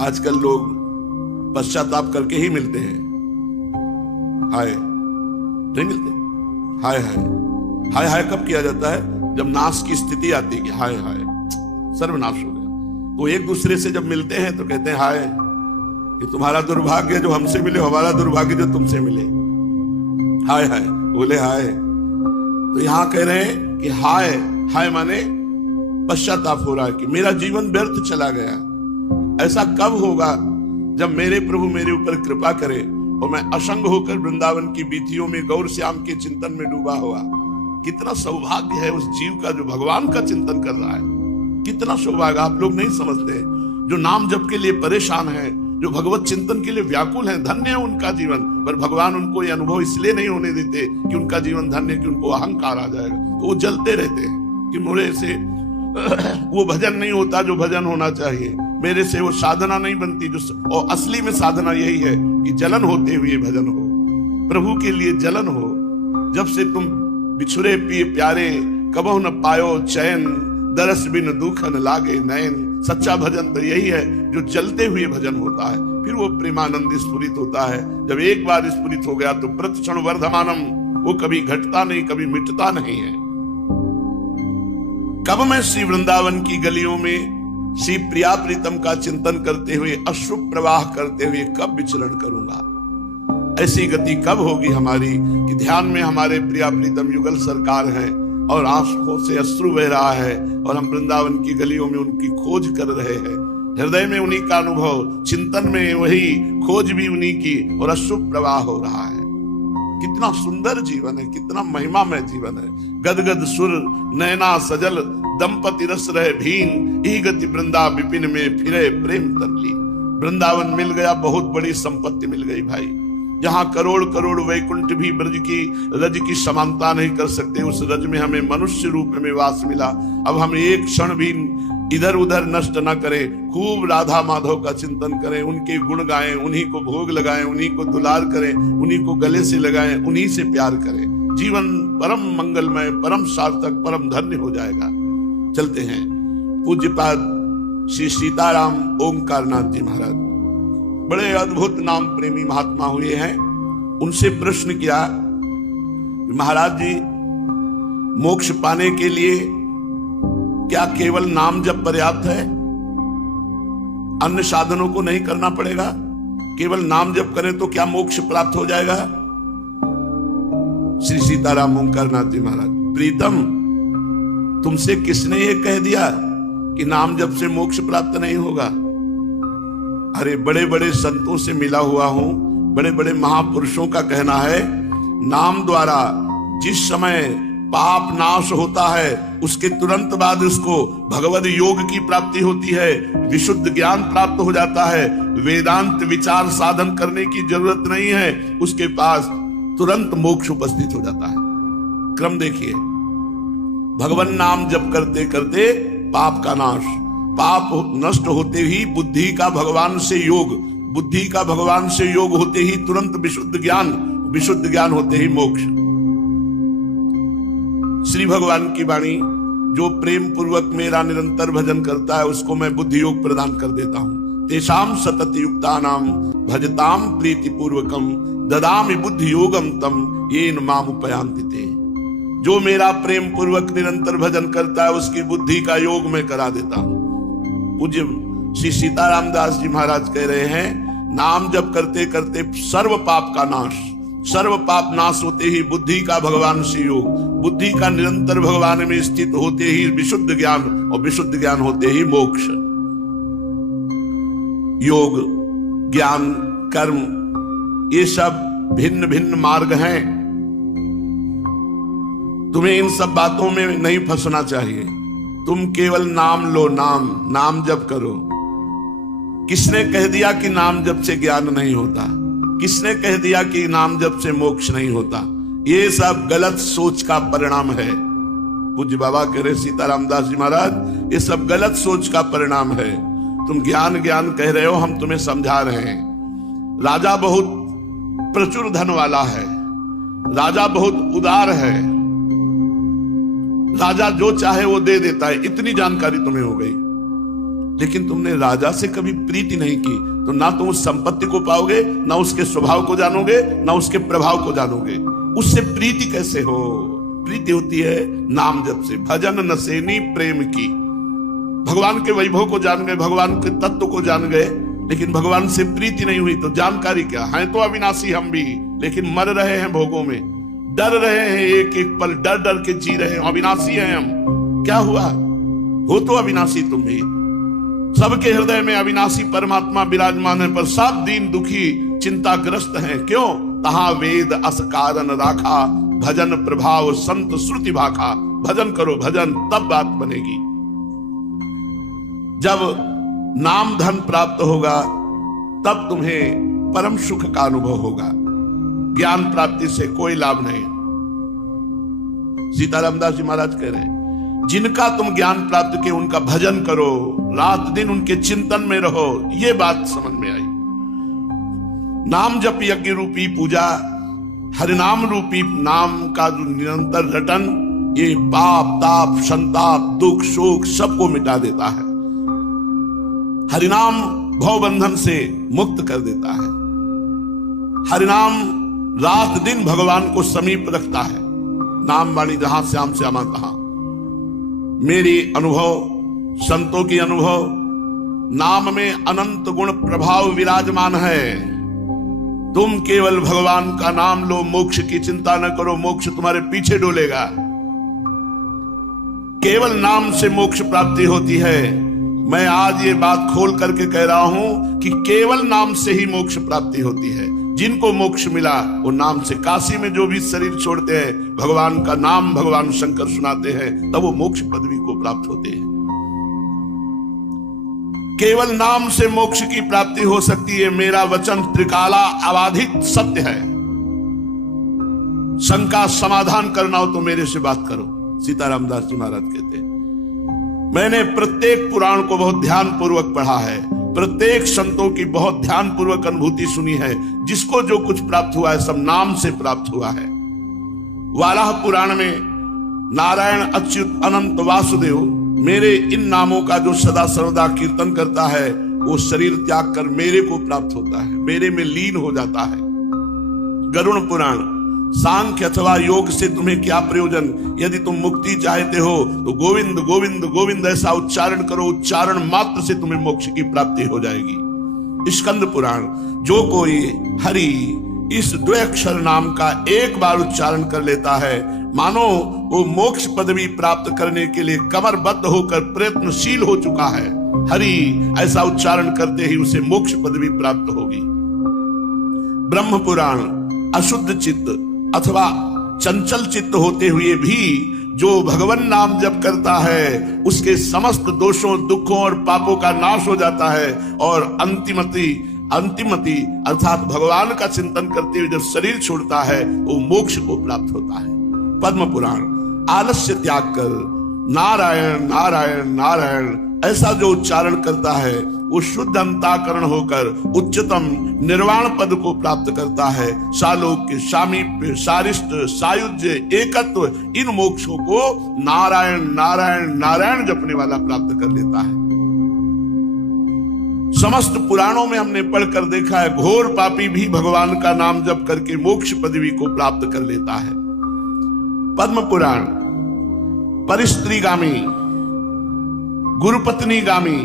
आजकल लोग पश्चाताप करके ही मिलते हैं। हाय नहीं मिलते। हाय हाय हाय हाय कब किया जाता है? जब नाश की स्थिति आती है कि हाय हाय सर्वनाश हो गया। तो एक दूसरे से जब मिलते हैं तो कहते हैं हाय कि तुम्हारा दुर्भाग्य जो हमसे मिले, हमारा दुर्भाग्य जो तुमसे मिले। हाय हाय बोले हाय। तो यहां कह रहे हैं कि हाय हाय माने पश्चाताप हो रहा है कि मेरा जीवन व्यर्थ चला गया। ऐसा कब होगा जब मेरे प्रभु मेरे ऊपर कृपा करे और मैं असंग होकर वृंदावन की बीथियों में गौर श्याम के चिंतन में डूबा हुआ। कितना सौभाग्य है उस जीव का जो भगवान का चिंतन कर रहा है। कितना सौभाग्य आप लोग नहीं समझते। जो नाम जप के लिए परेशान है, जो भगवत चिंतन के लिए व्याकुल है, धन्य है उनका जीवन। पर भगवान उनको ये अनुभव इसलिए नहीं होने देते कि उनका जीवन धन्य, कि उनको अहंकार आ जाएगा। तो वो जलते रहते हैं कि मेरे से वो भजन नहीं होता जो भजन होना चाहिए, मेरे से वो साधना नहीं बनती जो। और असली में साधना यही है कि जलन होते हुए भजन हो, प्रभु के लिए जलन हो। जब से तुम बिछुरे पिए प्यारे, कबहु न पायो चैन, दरस बिन दुख न लागे नैन। सच्चा भजन तो यही है जो जलते हुए भजन होता है। फिर वो प्रेमानंद स्फुरित होता है। जब एक बार स्फुरित हो गया तो प्रतिक्षण वर्धमानम, वो कभी घटता नहीं, कभी मिटता नहीं है। कब मैं श्री वृंदावन की गलियों में श्री प्रिया प्रीतम का चिंतन करते हुए, अश्रु प्रवाह करते हुए कब विचरण करूंगा? ऐसी गति कब होगी हमारी कि ध्यान में हमारे प्रिया प्रीतम युगल सरकार है और आंखों से अश्रु बह रहा है और हम वृंदावन की गलियों में उनकी खोज कर रहे हैं। हृदय में उन्हीं का अनुभव, चिंतन में वही खोज भी उन्हीं की और अश्रु प्रवाह हो रहा है। कितना सुंदर जीवन है, कितना महिमामय जीवन है। गदगद सुर नैना सजल, दंपति रस रहे भीन, ई गति वृंदा विपिन में फिरे प्रेम तनली। वृंदावन मिल गया, बहुत बड़ी संपत्ति मिल गई भाई। जहां करोड़ करोड़ वैकुंठ भी ब्रज की रज की समानता नहीं कर सकते, उस रज में हमें मनुष्य रूप में वास मिला। अब हम एक क्षण भी इधर उधर नष्ट न करें, खूब राधा माधव का चिंतन करें, उनके गुण गाएं, उन्हीं को भोग लगाएं, उन्हीं को दुलार करें, उन्हीं को गले से लगाएं, उन्हीं से प्यार करें। जीवन परम मंगलमय, परम सार्थक, परम धन्य हो जाएगा। चलते हैं। पूज्यपाद श्री सीताराम ओंकारनाथ जी महाराज बड़े अद्भुत नाम प्रेमी महात्मा हुए हैं। उनसे प्रश्न किया, महाराज जी मोक्ष पाने के लिए क्या केवल नाम जप पर्याप्त है? अन्य साधनों को नहीं करना पड़ेगा? केवल नाम जप करें तो क्या मोक्ष प्राप्त हो जाएगा? श्री सीताराम ओंकारनाथ जी महाराज, प्रीतम तुमसे किसने ये कह दिया कि नाम जप से मोक्ष प्राप्त नहीं होगा? अरे बड़े बड़े संतों से मिला हुआ हूं, बड़े बड़े महापुरुषों का कहना है, नाम द्वारा जिस समय पाप नाश होता है उसके तुरंत बाद उसको भगवद योग की प्राप्ति होती है, विशुद्ध ज्ञान प्राप्त हो जाता है, वेदांत विचार साधन करने की जरूरत नहीं है, उसके पास तुरंत मोक्ष उपस्थित हो जाता है। क्रम देखिए, भगवान नाम जप करते करते पाप का नाश, पाप नष्ट होते ही बुद्धि का भगवान से योग, बुद्धि का भगवान से योग होते ही तुरंत विशुद्ध ज्ञान, विशुद्ध ज्ञान होते ही मोक्ष। श्री भगवान की वाणी, जो प्रेम पूर्वक मेरा निरंतर भजन करता है उसको मैं बुद्धि योग प्रदान कर देता हूं। तेषाम सतत युक्तानाम भजताम प्रीति पूर्वकम ददामि बुद्धि योगम तम येन माम उपयान्ति ते। जो मेरा प्रेम पूर्वक निरंतर भजन करता है उसकी बुद्धि का योग मैं करा देता हूं। पूज्य श्री सीताराम दास जी महाराज कह रहे हैं, नाम जप करते करते सर्व पाप का नाश, सर्व पाप नाश होते ही बुद्धि का भगवान से योग, बुद्धि का निरंतर भगवान में स्थित होते ही विशुद्ध ज्ञान, और विशुद्ध ज्ञान होते ही मोक्ष। योग, ज्ञान, कर्म ये सब भिन्न भिन्न मार्ग हैं। तुम्हें इन सब बातों में नहीं फंसना चाहिए। तुम केवल नाम लो, नाम जप करो। किसने कह दिया कि नाम जप से ज्ञान नहीं होता? किसने कह दिया कि नाम जप से मोक्ष नहीं होता? ये सब गलत सोच का परिणाम है। पूज्य बाबा कह रहे सीताराम दास जी महाराज, ये सब गलत सोच का परिणाम है। तुम ज्ञान ज्ञान कह रहे हो, हम तुम्हें समझा रहे हैं। राजा बहुत प्रचुर धन वाला है, राजा बहुत उदार है, राजा जो चाहे वो दे देता है, इतनी जानकारी तुम्हें हो गई। लेकिन तुमने राजा से कभी प्रीति नहीं की, तो ना तुम उस संपत्ति को पाओगे, ना उसके स्वभाव को जानोगे, ना उसके प्रभाव को जानोगे। उससे प्रीति कैसे हो? प्रीति होती है नाम जप से। भजन नसेनी प्रेम की। भगवान के वैभव को जान गए, भगवान के तत्व को जान गए, लेकिन भगवान से प्रीति नहीं हुई तो जानकारी क्या है? तो अविनाशी हम भी, लेकिन मर रहे हैं भोगों में, डर रहे हैं, एक एक पल डर डर के जी रहे हैं। अविनाशी हैं हम, क्या हुआ? हो तो अविनाशी तुम भी। सबके हृदय में अविनाशी परमात्मा विराजमान है, पर सब दीन दुखी चिंताग्रस्त हैं। क्यों? तहां वेद अस कारण राखा, भजन प्रभाव संत श्रुति भाखा। भजन करो भजन, तब बात बनेगी। जब नाम धन प्राप्त होगा तब तुम्हें परम सुख का अनुभव होगा। ज्ञान प्राप्ति से कोई लाभ नहीं। सीताराम दास जी महाराज कह रहे हैं, जिनका तुम ज्ञान प्राप्त किए उनका भजन करो, रात दिन उनके चिंतन में रहो। ये बात समझ में आई। नाम जप यज्ञ रूपी पूजा, हरिनाम रूपी नाम का जो निरंतर रटन, ये पाप ताप संताप दुख शोक सबको मिटा देता है। हरिनाम भवबंधन से मुक्त कर देता है। हरिनाम रात दिन भगवान को समीप रखता है। नाम वाणी जहां श्याम श्यामा तहां। मेरी अनुभव, संतों की अनुभव, नाम में अनंत गुण प्रभाव विराजमान है। तुम केवल भगवान का नाम लो, मोक्ष की चिंता न करो, मोक्ष तुम्हारे पीछे डोलेगा। केवल नाम से मोक्ष प्राप्ति होती है। मैं आज ये बात खोल करके कह रहा हूं कि केवल नाम से ही मोक्ष प्राप्ति होती है। जिनको मोक्ष मिला वो नाम से, काशी में जो भी शरीर छोड़ते हैं, भगवान का नाम भगवान शंकर सुनाते हैं, तब वो मोक्ष पदवी को प्राप्त होते हैं। केवल नाम से मोक्ष की प्राप्ति हो सकती है। मेरा वचन त्रिकाला अबाधित सत्य है। शंका समाधान करना हो तो मेरे से बात करो। सीताराम दास जी महाराज कहते हैं, मैंने प्रत्येक पुराण को बहुत ध्यान पूर्वक पढ़ा है, प्रत्येक संतों की बहुत ध्यान पूर्वक अनुभूति सुनी है। जिसको जो कुछ प्राप्त हुआ है सब नाम से प्राप्त हुआ है। वाराह पुराण में नारायण अच्युत अनंत वासुदेव, मेरे इन नामों का जो सदा सर्वदा कीर्तन करता है वो शरीर त्याग कर मेरे को प्राप्त होता है, मेरे में लीन हो जाता है। गरुड़ पुराण, सांख्य अथवा योग से तुम्हें क्या प्रयोजन, यदि तुम मुक्ति चाहते हो तो गोविंद गोविंद गोविंद ऐसा उच्चारण करो, उच्चारण मात्र से तुम्हें मोक्ष की प्राप्ति हो जाएगी। स्कंद पुराण, जो कोई हरि इस द्वैक्षर नाम का एक बार उच्चारण कर लेता है, मानो वो मोक्ष पदवी प्राप्त करने के लिए कमरबद्ध होकर प्रयत्नशील हो चुका है। हरि ऐसा उच्चारण करते ही उसे मोक्ष पदवी प्राप्त होगी। ब्रह्म पुराण, अशुद्ध चित्त अथवा चंचल चित्त होते हुए भी जो भगवान नाम जप करता है, उसके समस्त दोषों दुखों और पापों का नाश हो जाता है और अंतिमति अर्थात भगवान का चिंतन करते हुए जब शरीर छोड़ता है वो मोक्ष को प्राप्त होता है। पद्म पुराण, आलस्य त्याग कर नारायण नारायण नारायण ऐसा जो उच्चारण करता है वो शुद्ध अंतःकरण होकर उच्चतम निर्वाण पद को प्राप्त करता है। सालोक्य, सामीप्य, सारिष्ट, सायुज्य, एकत्व, इन मोक्षों को नारायण नारायण नारायण जपने वाला प्राप्त कर लेता है। समस्त पुराणों में हमने पढ़कर देखा है, घोर पापी भी भगवान का नाम जप करके मोक्ष पदवी को प्राप्त कर लेता है। पद्म पुराण, परिस्त्रीगामी, गुरुपत्नीगामी,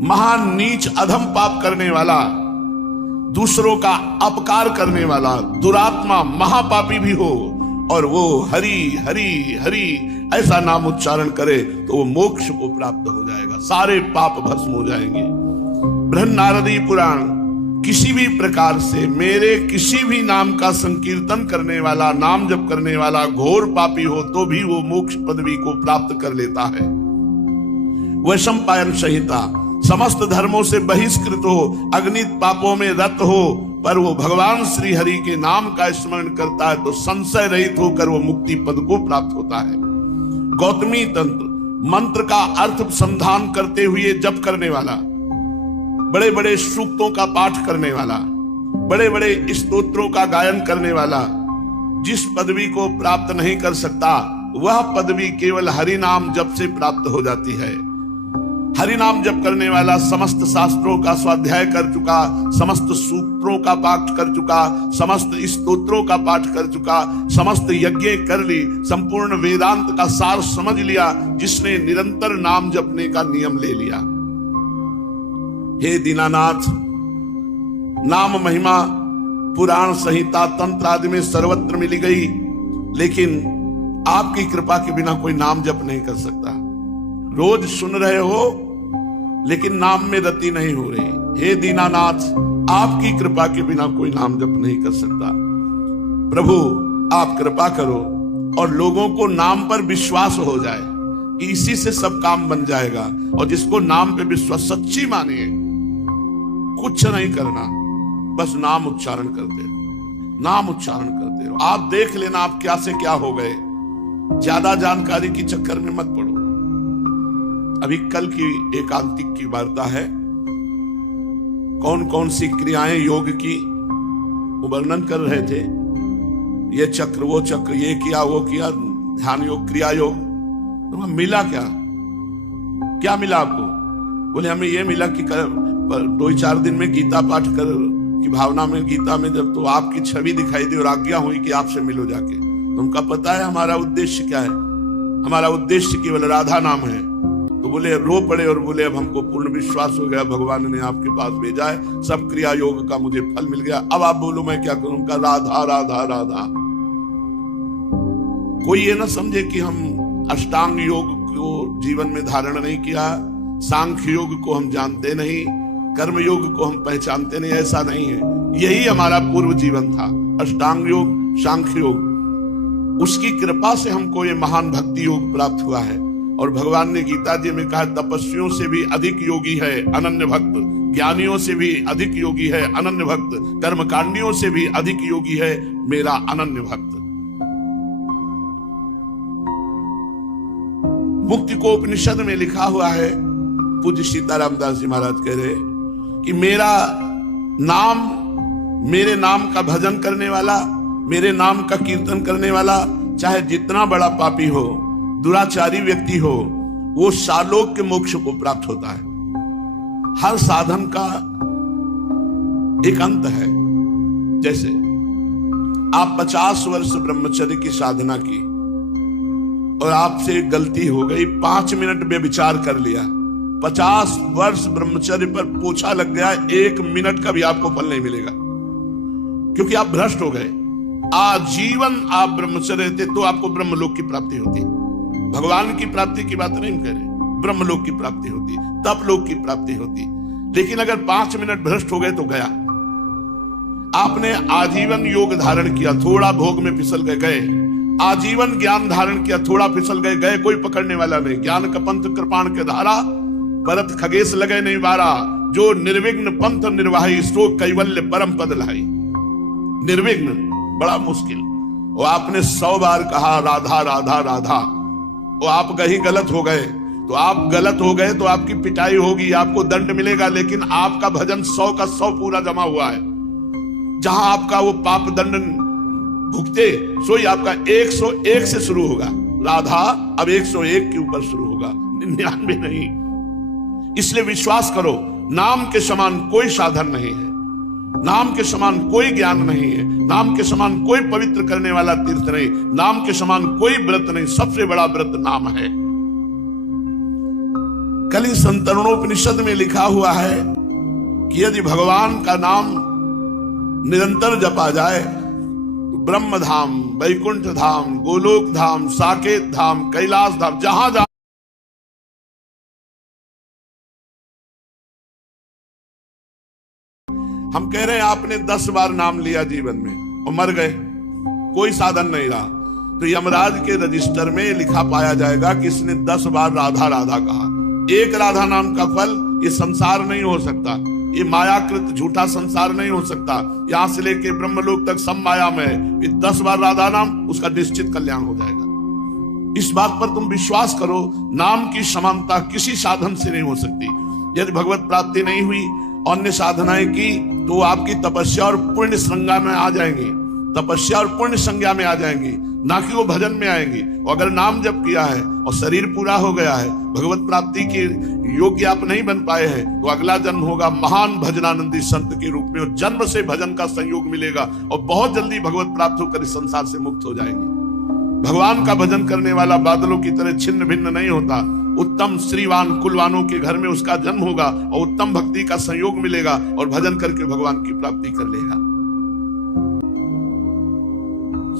महान नीच अधम पाप करने वाला, दूसरों का अपकार करने वाला, दुरात्मा महापापी भी हो और वो हरि हरि हरि ऐसा नाम उच्चारण करे तो वो मोक्ष को प्राप्त हो जाएगा, सारे पाप भस्म हो जाएंगे। बृहन्नारदी पुराण, किसी भी प्रकार से मेरे किसी भी नाम का संकीर्तन करने वाला, नाम जप करने वाला घोर पापी हो तो भी वो मोक्ष पदवी को प्राप्त कर लेता है। वैशंपायन संहिता, समस्त धर्मों से बहिष्कृत हो, अग्नित पापों में रत हो, पर वो भगवान श्री हरि के नाम का स्मरण करता है तो संशय रहित होकर वो मुक्ति पद को प्राप्त होता है। गौतमी तंत्र, मंत्र का अर्थ संधान करते हुए जप करने वाला, बड़े बड़े सूक्तों का पाठ करने वाला, बड़े बड़े स्तोत्रों का गायन करने वाला, जिस पदवी को प्राप्त नहीं कर सकता वह पदवी केवल हरि नाम जप से प्राप्त हो जाती है। हरि नाम जप करने वाला समस्त शास्त्रों का स्वाध्याय कर चुका, समस्त सूत्रों का पाठ कर चुका, समस्त स्तोत्रों का पाठ कर चुका, समस्त यज्ञ कर ली, संपूर्ण वेदांत का सार समझ लिया, जिसने निरंतर नाम जपने का नियम ले लिया। हे दीनानाथ, नाम महिमा पुराण संहिता तंत्र आदि में सर्वत्र मिली गई, लेकिन आपकी कृपा के बिना कोई नाम जप नहीं कर सकता। रोज सुन रहे हो लेकिन नाम में रति नहीं हो रही। हे दीनानाथ, आपकी कृपा के बिना कोई नाम जप नहीं कर सकता। प्रभु आप कृपा करो और लोगों को नाम पर विश्वास हो जाए कि इसी से सब काम बन जाएगा, और जिसको नाम पे विश्वास सच्ची मानिए, कुछ नहीं करना, बस नाम उच्चारण करते रहो, नाम उच्चारण करते रहो। आप देख लेना आप क्या से क्या हो गए। ज्यादा जानकारी के चक्कर में मत पड़ो। अभी कल की एकांतिक की वार्ता है, कौन कौन सी क्रियाएं योग की वो वर्णन कर रहे थे। ये चक्र वो चक्र, ये किया वो किया, ध्यान योग क्रिया योग। तो मिला क्या, क्या मिला आपको? बोले हमें ये मिला कि 2-4 दिन में गीता पाठ कर की भावना में, गीता में जब तो आपकी छवि दिखाई दी और आज्ञा हुई कि आपसे मिलो जाके। तुमका पता है हमारा उद्देश्य क्या है? हमारा उद्देश्य केवल राधा नाम है। तो बोले रो पड़े और बोले अब हमको पूर्ण विश्वास हो गया, भगवान ने आपके पास भेजा है, सब क्रिया योग का मुझे फल मिल गया। अब आप बोलो मैं क्या करूं? का राधा राधा राधा। कोई ये ना समझे कि हम अष्टांग योग को जीवन में धारण नहीं किया, सांख्य योग को हम जानते नहीं, कर्म योग को हम पहचानते नहीं, ऐसा नहीं है। यही हमारा पूर्व जीवन था, अष्टांग योग, सांख्य योग। उसकी कृपा से हमको ये महान भक्ति योग प्राप्त हुआ है। और भगवान ने गीता जी में कहा, तपस्वियों से भी अधिक योगी है अनन्य भक्त, ज्ञानियों से भी अधिक योगी है अनन्य भक्त, कर्मकांडियों से भी अधिक योगी है मेरा अनन्य भक्त। मुक्ति को उपनिषद में लिखा हुआ है, पूज्य सीताराम दास जी महाराज कह रहे कि मेरा नाम, मेरे नाम का भजन करने वाला, मेरे नाम का कीर्तन करने वाला, चाहे जितना बड़ा पापी हो, दुराचारी व्यक्ति हो, वो सालोक के मोक्ष को प्राप्त होता है। हर साधन का एक अंत है। जैसे आप 50 वर्ष ब्रह्मचर्य की साधना की और आपसे गलती हो गई, 5 मिनट बेविचार कर लिया, 50 वर्ष ब्रह्मचर्य पर पोछा लग गया, 1 मिनट का भी आपको फल नहीं मिलेगा, क्योंकि आप भ्रष्ट हो गए। आजीवन आप ब्रह्मचर्य थे तो आपको ब्रह्मलोक की प्राप्ति होती। भगवान की प्राप्ति की बात नहीं कह रहे, ब्रह्मलोक की प्राप्ति होती, तप लोक की प्राप्ति होती। लेकिन अगर 5 मिनट भ्रष्ट हो गए तो गया। आपने आजीवन योग धारण किया, थोड़ा भोग में फिसल गए, आजीवन ज्ञान धारण किया, थोड़ा फिसल गए, कोई पकड़ने वाला नहीं। ज्ञान का पंथ कृपाण के धारा, परत खगेश लगे नहीं वारा, जो निर्विघ्न पंथ निर्वाही, सो कैवल्य परम पद लाई। निर्विघ्न बड़ा मुश्किल। वो आपने 100 बार कहा राधा राधा राधा, वो आप कहीं गलत हो गए तो आप गलत हो गए तो आपकी पिटाई होगी, आपको दंड मिलेगा, लेकिन आपका भजन 100 का 100 पूरा जमा हुआ है। जहां आपका वो पाप दंड भुगते, सोई आपका 101 से शुरू होगा। राधा अब 101 के ऊपर शुरू होगा, 99 नहीं। इसलिए विश्वास करो, नाम के समान कोई साधन नहीं है, नाम के समान कोई ज्ञान नहीं है, नाम के समान कोई पवित्र करने वाला तीर्थ नहीं, नाम के समान कोई व्रत नहीं। सबसे बड़ा व्रत नाम है। कली संतरणोपनिषद में लिखा हुआ है कि यदि भगवान का नाम निरंतर जपा जाए तो ब्रह्म धाम, वैकुंठ धाम, गोलोक धाम, साकेत धाम, कैलाश धाम, जहां जहां हम कह रहे हैं आपने 10 बार नाम लिया जीवन में और मर गए, कोई साधन नहीं रहा, तो यमराज के रजिस्टर में लिखा पाया जाएगा कि इसने 10 बार राधा राधा कहा। एक राधा नाम का फल ये संसार नहीं हो सकता, ये मायाकृत झूठा संसार नहीं हो सकता। यहां से लेके ब्रह्मलोक तक सब माया में, ये 10 बार राधा नाम, उसका निश्चित कल्याण हो जाएगा। इस बात पर तुम विश्वास करो, नाम की समानता किसी साधन से नहीं हो सकती। यदि भगवत प्राप्ति नहीं हुई, अन्य साधनाएं की, तो आपकी तपस्या और पुण्य श्रृंगा में आ जाएंगे। तपस्या और पुण्य संज्ञा में आ जाएंगी, ना कि वो भजन में आएंगी। और अगर नाम जप किया है और शरीर पूरा हो गया है, भगवत प्राप्ति के योग्य आप नहीं बन पाए हैं, तो अगला जन्म होगा महान भजनानंदी संत के रूप में, और जन्म से भजन का संयोग मिलेगा और बहुत जल्दी भगवत प्राप्त होकर इस संसार से मुक्त हो जाएंगे। भगवान का भजन करने वाला बादलों की तरह छिन्न भिन्न नहीं होता। उत्तम श्रीवान कुलवानों के घर में उसका जन्म होगा और उत्तम भक्ति का संयोग मिलेगा और भजन करके भगवान की प्राप्ति कर लेगा।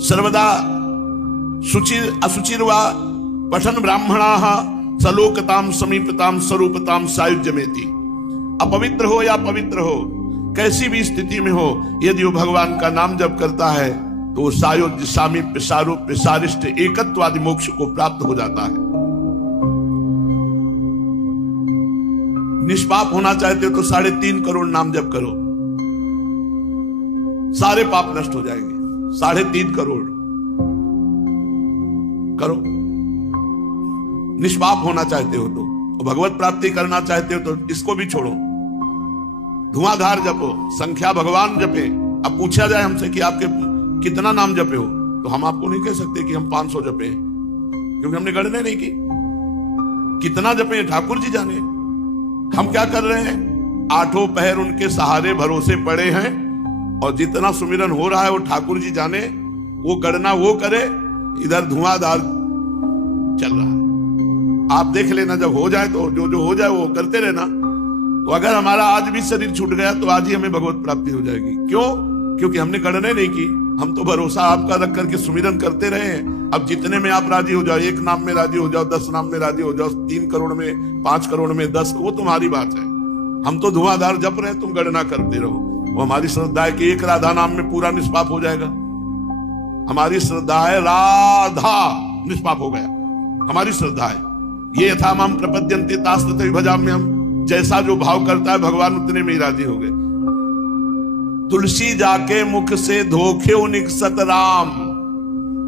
सर्वदा शुचिर असुचिर्वा पठन ब्राह्मणाः सलोकताम समीपताम स्वरूपताम सायुज्यमेति। अपवित्र हो या पवित्र हो, कैसी भी स्थिति में हो, यदि वो भगवान का नाम जप करता है तो सायुज्य सामीप्य सारूप्य सारिष्ट एकत्वादि मोक्ष को प्राप्त हो जाता है। निष्पाप होना चाहते हो तो 3.5 करोड़ नाम जप करो, सारे पाप नष्ट हो जाएंगे। 3.5 करोड़ करो। निष्पाप होना चाहते हो तो, भगवत प्राप्ति करना चाहते हो तो इसको भी छोड़ो। धुआंधार जपो, संख्या भगवान जपे। अब पूछा जाए हमसे कि आपके कितना नाम जपे हो, तो हम आपको नहीं कह सकते कि हम 500 जपे, क्योंकि हमने गणना नहीं की। कितना जपे ठाकुर जी जाने। हम क्या कर रहे हैं, 8 पहर उनके सहारे भरोसे पड़े हैं, और जितना सुमिरन हो रहा है वो ठाकुर जी जाने, वो गणना वो करे, इधर धुआंधार चल रहा है। आप देख लेना, जब हो जाए तो जो जो हो जाए वो करते रहना। तो अगर हमारा आज भी शरीर छूट गया तो आज ही हमें भगवत प्राप्ति हो जाएगी। क्यों? क्योंकि हमने गणना नहीं की, हम तो भरोसा आपका रख करके सुमिरन करते रहे हैं। अब जितने में आप राजी हो जाओ, 1 नाम में राजी हो जाओ, 10 नाम में राजी हो जाओ, 3 करोड़ में, 5 करोड़ में, 10, वो तुम्हारी बात है। हम तो धुआंधार जप रहे हैं, तुम गणना करते रहो। वो हमारी श्रद्धा है कि 1 राधा नाम में पूरा निष्पाप हो जाएगा। हमारी श्रद्धा है राधा निष्पाप हो गया, हमारी श्रद्धा है। ये यथा माम प्रपद्यन्ते तास्तथे विभजाम्यहम्, जैसा जो भाव करता है भगवान उतने में ही राजी हो गए। तुलसी जाके मुख से धोखे उनिकसत राम,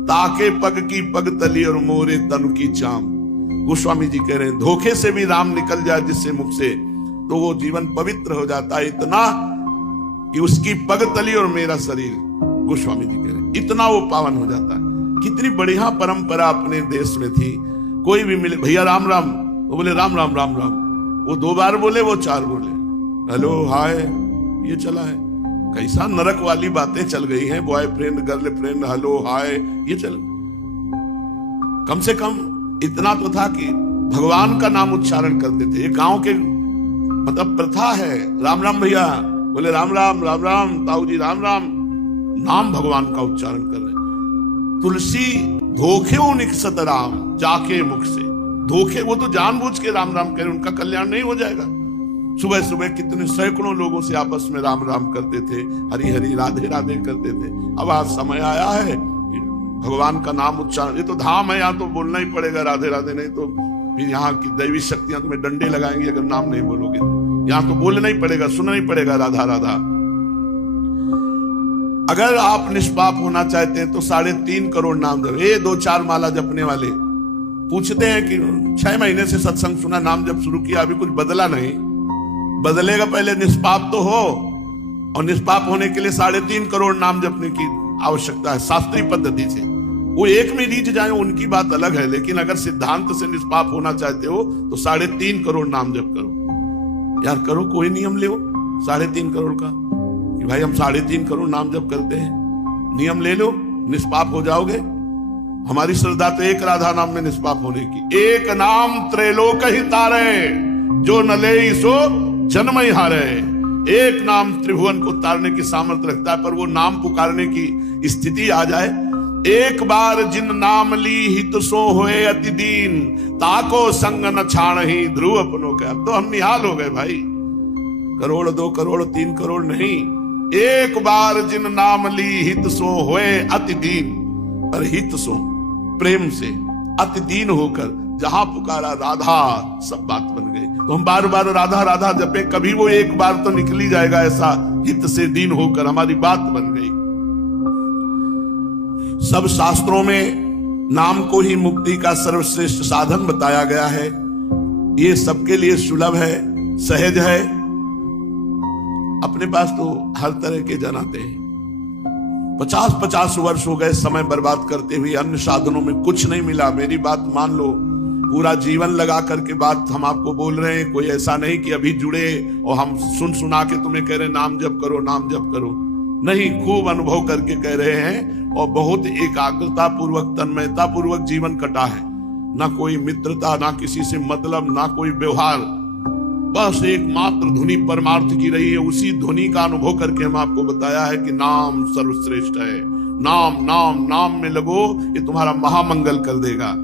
ताके पग की पग तली और मोरे तन की चाम। गोस्वामी जी कह रहे हैं धोखे से भी राम निकल जाए जिससे मुख से, तो वो जीवन पवित्र हो जाता है, इतना कि उसकी पग तली और मेरा शरीर, गोस्वामी जी कह रहे हैं, इतना वो पावन हो जाता है। कितनी बढ़िया परंपरा अपने देश में थी। कोई भी मिले, भैया राम राम, वो बोले राम राम राम राम, वो 2 बार बोले, वो 4 बोले, हेलो हाय, ये चला है। कैसा नरक वाली बातें चल गई हैं, बॉयफ्रेंड गर्लफ्रेंड, हेलो हाय, ये चल। कम से कम इतना तो था कि भगवान का नाम उच्चारण करते थे। ये गांव के मतलब प्रथा है। राम राम भैया बोले राम राम राम राम, ताऊ जी राम राम, नाम भगवान का उच्चारण कर रहे। तुलसी धोखे निकसत राम, जाके मुख से धोखे, वो तो जानबूझ के राम राम कह रहे, उनका कल्याण नहीं हो जाएगा। सुबह सुबह कितने सैकड़ों लोगों से आपस में राम राम करते थे, हरि हरि राधे राधे करते थे। अब आज समय आया है कि भगवान का नाम उच्चारण, ये तो धाम है, यहाँ तो बोलना ही पड़ेगा राधे राधे, नहीं तो फिर यहाँ की दैवी शक्तियां तुम्हें डंडे लगाएंगी अगर नाम नहीं बोलोगे। यहाँ तो बोलना ही पड़ेगा, सुनना ही पड़ेगा राधा राधा। अगर आप निष्पाप होना चाहते हैं तो 3.5 करोड़ नाम जप। ये 2-4 माला जपने वाले पूछते हैं कि 6 महीने से सत्संग सुना, नाम जप शुरू किया, अभी कुछ बदला नहीं। बदलेगा, पहले निष्पाप तो हो, और निष्पाप होने के लिए 3.5 करोड़ नाम जपने की आवश्यकता है शास्त्रीय पद्धति से। वो एक में रीझ जाए उनकी बात अलग है, लेकिन अगर सिद्धांत से निष्पाप होना चाहते हो तो 3.5 करोड़ नाम जप करो। यार करो, कोई नियम ले 3.5 करोड़ का, कि भाई हम 3.5 करोड़ नाम जप करते हैं, नियम ले लो, निष्पाप हो जाओगे। हमारी श्रद्धा तो 1 राधा नाम में निष्पाप होने की। एक नाम त्रैलोक ही तारे, जो न ले सो जन्म ही हारे। एक नाम त्रिभुवन को तारने की सामर्थ्य रखता है, पर वो नाम पुकारने की स्थिति आ जाए। एक बार जिन नाम ली हित सो होए अति दीन, ताको संग न छाण ही ध्रुव अपनों का। तो हम निहाल हो गए भाई, 1 करोड़ 2 करोड़ 3 करोड़ नहीं, एक बार जिन नाम ली हित सो होए अति दीन। और हित सो प्रेम से अति दीन होकर जहां पुकारा राधा, सब बात बन गई। तो हम बार बार राधा राधा जपे, कभी वो एक बार तो निकल ही जाएगा ऐसा हित से दीन होकर, हमारी बात बन गई। सब शास्त्रों में नाम को ही मुक्ति का सर्वश्रेष्ठ साधन बताया गया है। ये सबके लिए सुलभ है, सहज है। अपने पास तो हर तरह के जन आते हैं, 50-50 वर्ष हो गए समय बर्बाद करते हुए, अन्य साधनों में कुछ नहीं मिला। मेरी बात मान लो, पूरा जीवन लगा करके बात हम आपको बोल रहे हैं। कोई ऐसा नहीं कि अभी जुड़े और हम सुना के तुम्हें कह रहे नाम जप करो, नाम जप करो। नहीं, खूब अनुभव करके कह रहे हैं और बहुत एकाग्रता पूर्वक, तन्मयता पूर्वक जीवन कटा है। ना कोई मित्रता, ना किसी से मतलब, ना कोई व्यवहार, बस एकमात्र धुनी परमार्थ की रही है। उसी धुनी का अनुभव करके हम आपको बताया है कि नाम सर्वश्रेष्ठ है। नाम नाम नाम में लगो, ये तुम्हारा महामंगल कर देगा।